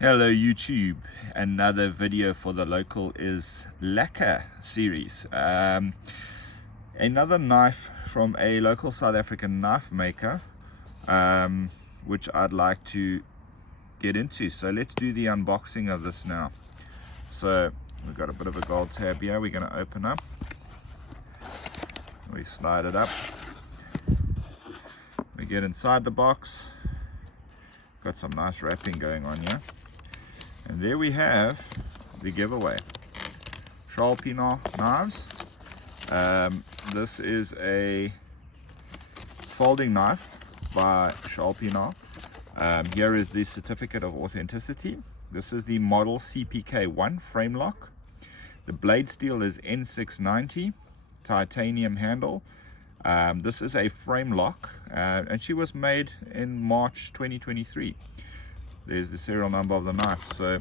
Hello YouTube, another video for the local is Lekker series. Another knife from a local South African knife maker, which I'd like to get into. So let's do the unboxing of this now. So we've got a bit of a gold tab here we're going to open up. We slide it up. We get inside the box. Got some nice wrapping going on here. And there we have the giveaway. Charl Pienaar Knives. This is a folding knife by Charl Pienaar. Here is the certificate of authenticity. This is the model CPK1 frame lock. The blade steel is N690, titanium handle. This is a frame lock, and she was made in March 2023. There's the serial number of the knife, so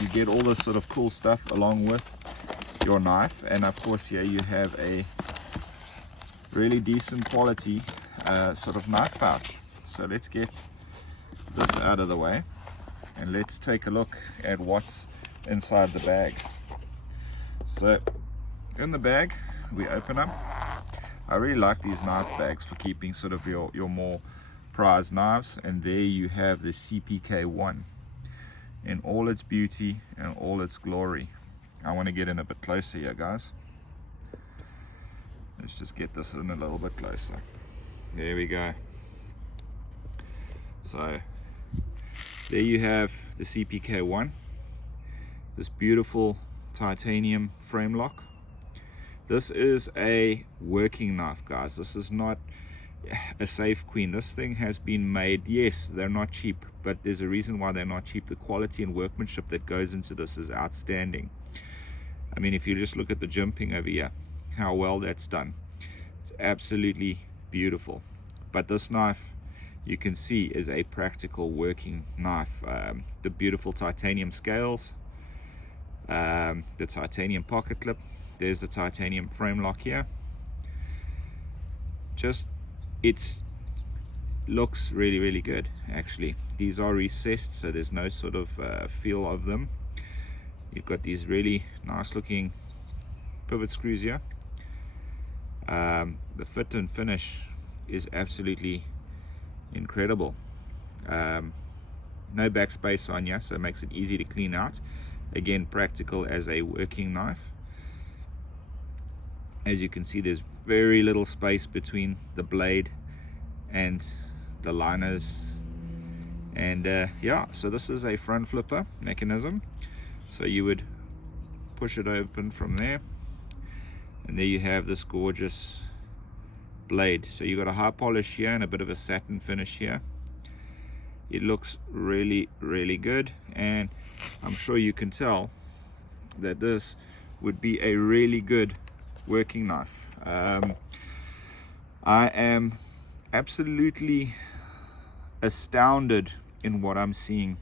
you get all this sort of cool stuff along with your knife. And of course here you have a really decent quality sort of knife pouch. So let's get this out of the way and let's take a look at what's inside the bag. So in the bag we open up. I really like these knife bags for keeping sort of your more prized knives, and there you have the CPK1 in all its beauty and all its glory. I want to get in a bit closer here, guys. Let's just get this in a little bit closer. There we go. So there you have the CPK1, this beautiful titanium frame lock. This is a working knife, guys. This is not a safe queen. This thing has been made, yes, they're not cheap, but there's a reason why they're not cheap. The quality and workmanship that goes into this is outstanding. I mean, if you just look at the jimping over here, how well that's done, it's absolutely beautiful. But this knife, you can see, is a practical working knife. The beautiful titanium scales, the titanium pocket clip, there's the titanium frame lock here. Just, it looks really good. Actually, these are recessed, so there's no sort of feel of them. You've got these really nice looking pivot screws here. The fit and finish is absolutely incredible. No backspace on here, so it makes it easy to clean out. Again, practical as a working knife. As you can see, there's very little space between the blade and the liners. And yeah, so this is a front flipper mechanism. So you would push it open from there, and there you have this gorgeous blade. So you got a high polish here and a bit of a satin finish here. It looks really good, and I'm sure you can tell that this would be a really good working knife. I am absolutely astounded in what I'm seeing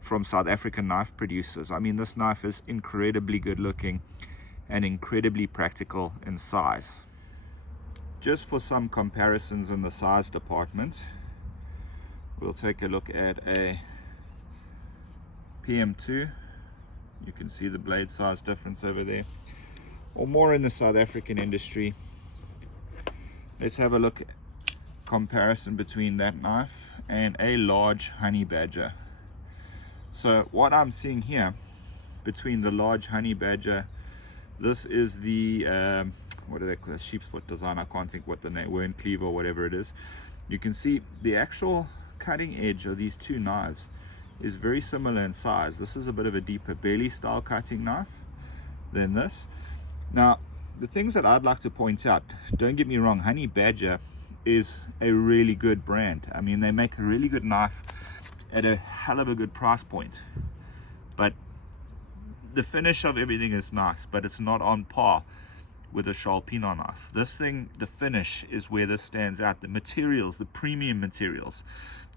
from South African knife producers. I mean, this knife is incredibly good looking and incredibly practical in size. Just for some comparisons in the size department, we'll take a look at a PM2. You can see the blade size difference over there. Or more in the South African industry. Let's have a look at comparison between that knife and a large honey badger. So what I'm seeing here between the large honey badger, this is the what do they call it, sheep's foot design, I can't think what the name, Wern cleaver or whatever it is. You can see the actual cutting edge of these two knives is very similar in size. This is a bit of a deeper belly style cutting knife than this. Now, the things that I'd like to point out, don't get me wrong, Honey Badger is a really good brand. I mean, they make a really good knife at a hell of a good price point. But the finish of everything is nice, but it's not on par with a Charl Pienaar knife. This thing, the finish is where this stands out. The materials, the premium materials.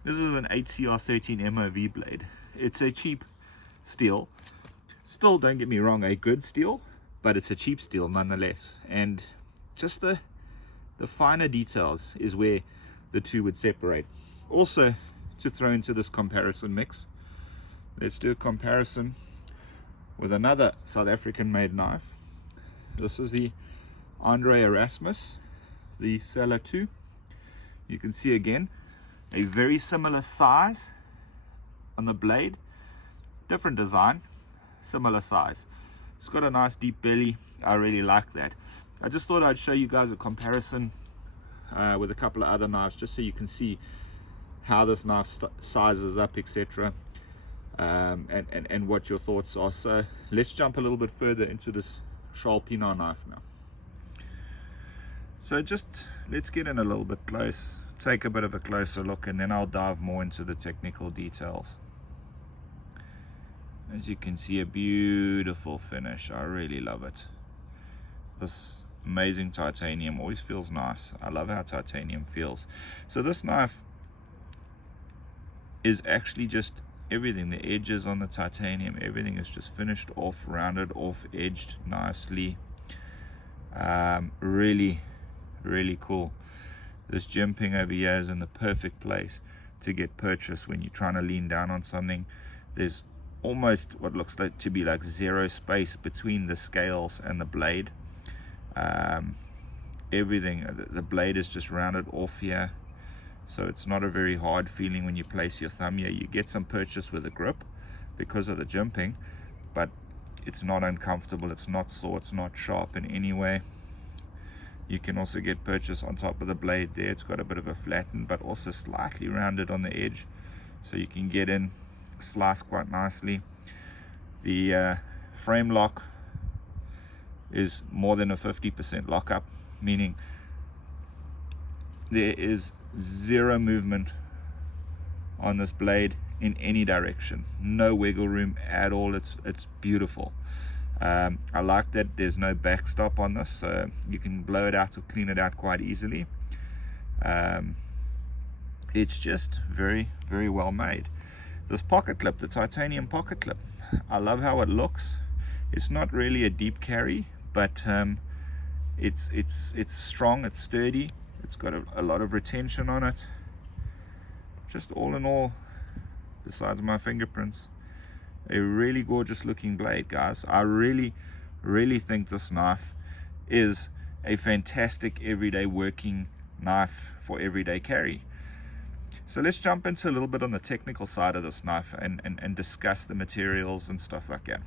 This is an HCR13 MOV blade. It's a cheap steel. Still, don't get me wrong, a good steel, but it's a cheap steel nonetheless. And just the finer details is where the two would separate. Also, to throw into this comparison mix. Let's do a comparison with another South African made knife. This is the Andre Erasmus, the Seller 2. You can see again a very similar size on the blade, different design, similar size. It's got a nice deep belly. I really like that. I just thought I'd show you guys a comparison with a couple of other knives, just so you can see how this knife sizes up, etc. And what your thoughts are. So let's jump a little bit further into this Charl Pienaar knife now. So just let's get in a little bit close, take a bit of a closer look, and then I'll dive more into the technical details. As you can see, a beautiful finish. I really love it. This amazing titanium always feels nice. I love how titanium feels. So this knife is actually just everything. The edges on the titanium, everything is just finished off, rounded off, edged nicely. Really, really cool. This jimping over here is in the perfect place to get purchased when you're trying to lean down on something. There's almost what looks like to be like zero space between the scales and the blade. Everything, the blade is just rounded off here, so it's not a very hard feeling when you place your thumb here. You get some purchase with the grip because of the jimping, but it's not uncomfortable, it's not sore, it's not sharp in any way. You can also get purchase on top of the blade there. It's got a bit of a flattened but also slightly rounded on the edge, so you can get in, slice quite nicely. The frame lock is more than a 50% lockup, meaning there is zero movement on this blade in any direction, no wiggle room at all. It's beautiful. I like that there's no backstop on this, so you can blow it out or clean it out quite easily. It's just very, very well made. This pocket clip, the titanium pocket clip, I love how it looks. It's not really a deep carry, but it's strong, it's sturdy, it's got a lot of retention on it. Just all in all, besides my fingerprints, a really gorgeous looking blade, guys. I really, really think this knife is a fantastic everyday working knife for everyday carry. So let's jump into a little bit on the technical side of this knife and discuss the materials and stuff like that.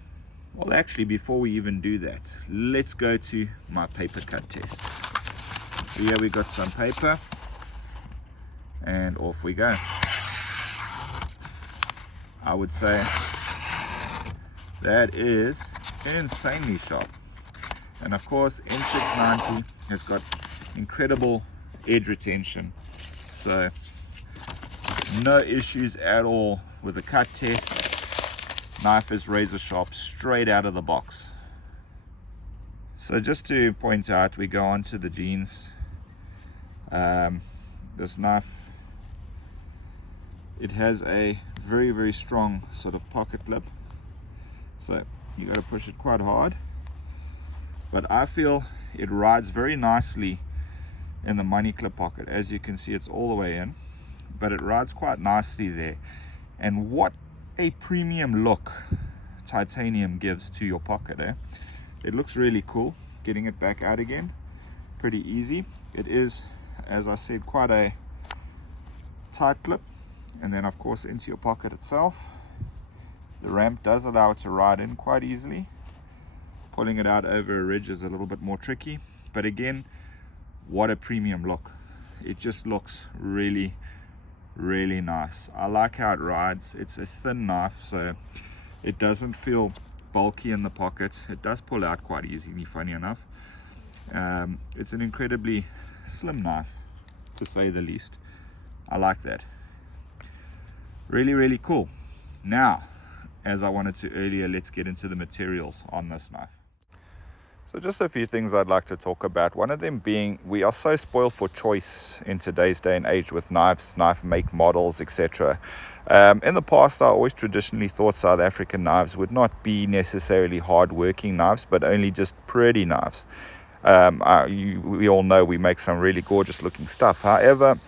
Well, actually, before we even do that, let's go to my paper cut test. So here we got some paper, and off we go. I would say that is insanely sharp. And of course, N690 has got incredible edge retention. So no issues at all with the cut test. Knife is razor sharp straight out of the box. So just to point out, we go on to the jeans. This knife, it has a very, very strong sort of pocket lip, so you got to push it quite hard, but I feel it rides very nicely in the money clip pocket. As you can see, it's all the way in, but it rides quite nicely there. And what a premium look titanium gives to your pocket, eh? It looks really cool. Getting it back out again, pretty easy. It is, as I said, quite a tight clip. And then of course into your pocket itself, the ramp does allow it to ride in quite easily. Pulling it out over a ridge is a little bit more tricky, but again, what a premium look. It just looks really, really nice. I like how it rides. It's a thin knife, so it doesn't feel bulky in the pocket. It does pull out quite easily, funny enough. It's an incredibly slim knife, to say the least. I like that. Really, really cool. Now, as I wanted to earlier, let's get into the materials on this knife. So just a few things I'd like to talk about. One of them being, we are so spoiled for choice in today's day and age with knives, knife make models, etc. In the past, I always traditionally thought South African knives would not be necessarily hard-working knives, but only just pretty knives. We all know we make some really gorgeous looking stuff. However,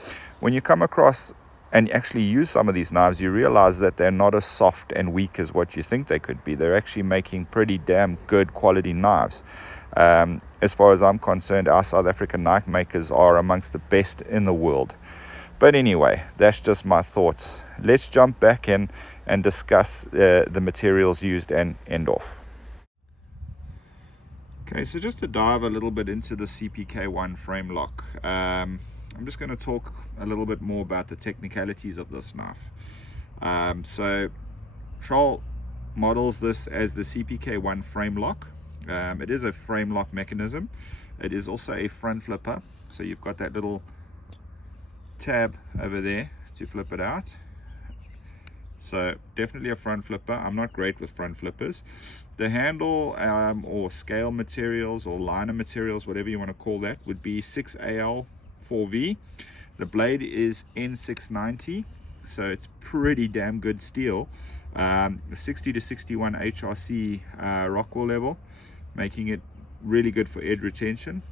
when you come across and actually use some of these knives, you realize that they're not as soft and weak as what you think they could be. They're actually making pretty damn good quality knives. As far as I'm concerned, our South African knife makers are amongst the best in the world. But anyway, that's just my thoughts. Let's jump back in and discuss the materials used and end off. Okay, so just to dive a little bit into the CPK1 frame lock, I'm just going to talk a little bit more about the technicalities of this knife. So Charl models this as the CPK1 frame lock. It is a frame lock mechanism. It is also a front flipper, so you've got that little tab over there to flip it out. So definitely a front flipper. I'm not great with front flippers. The handle or scale materials or liner materials, whatever you want to call that, would be 6AL4V. The blade is N690, so it's pretty damn good steel. 60 to 61 HRC Rockwell level, making it really good for edge retention.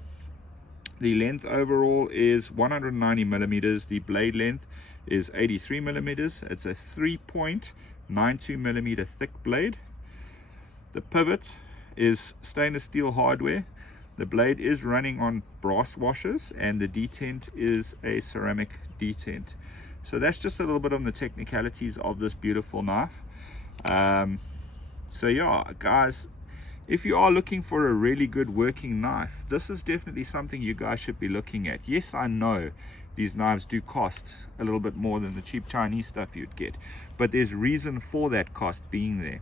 The length overall is 190 millimeters. The blade length is 83 millimeters. It's a 3.92 millimeter thick blade. The pivot is stainless steel hardware. The blade is running on brass washers, and the detent is a ceramic detent. So that's just a little bit on the technicalities of this beautiful knife. So yeah, guys, if you are looking for a really good working knife, this is definitely something you guys should be looking at. Yes, I know these knives do cost a little bit more than the cheap Chinese stuff you'd get, but there's reason for that cost being there.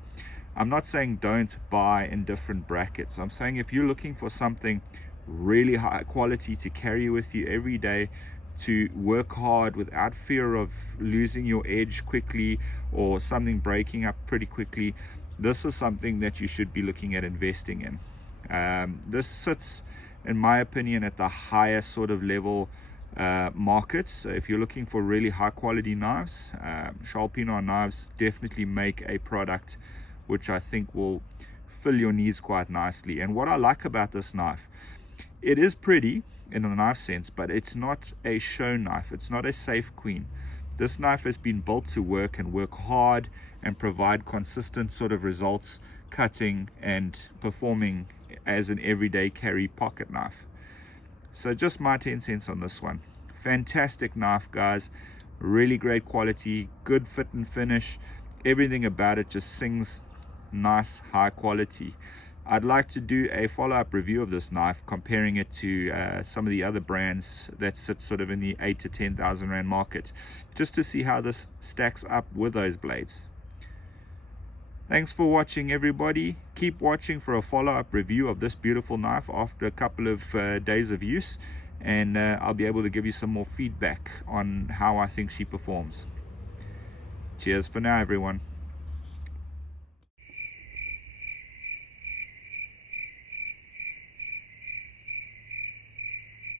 I'm not saying don't buy in different brackets. I'm saying if you're looking for something really high quality to carry with you every day, to work hard without fear of losing your edge quickly or something breaking up pretty quickly, this is something that you should be looking at investing in. This sits, in my opinion, at the highest sort of level market. So if you're looking for really high quality knives, Charl Pienaar Knives definitely make a product which I think will fill your needs quite nicely. And what I like about this knife, it is pretty in the knife sense, but it's not a show knife. It's not a safe queen. This knife has been built to work and work hard and provide consistent sort of results, cutting and performing as an everyday carry pocket knife. So just my 10 cents on this one. Fantastic knife, guys. Really great quality, good fit and finish. Everything about it just sings nice, high quality. I'd like to do a follow-up review of this knife, comparing it to some of the other brands that sit sort of in the 8,000 to 10,000 rand market, just to see how this stacks up with those blades. Thanks for watching, everybody. Keep watching for a follow-up review of this beautiful knife after a couple of days of use, and I'll be able to give you some more feedback on how I think she performs. Cheers for now, everyone.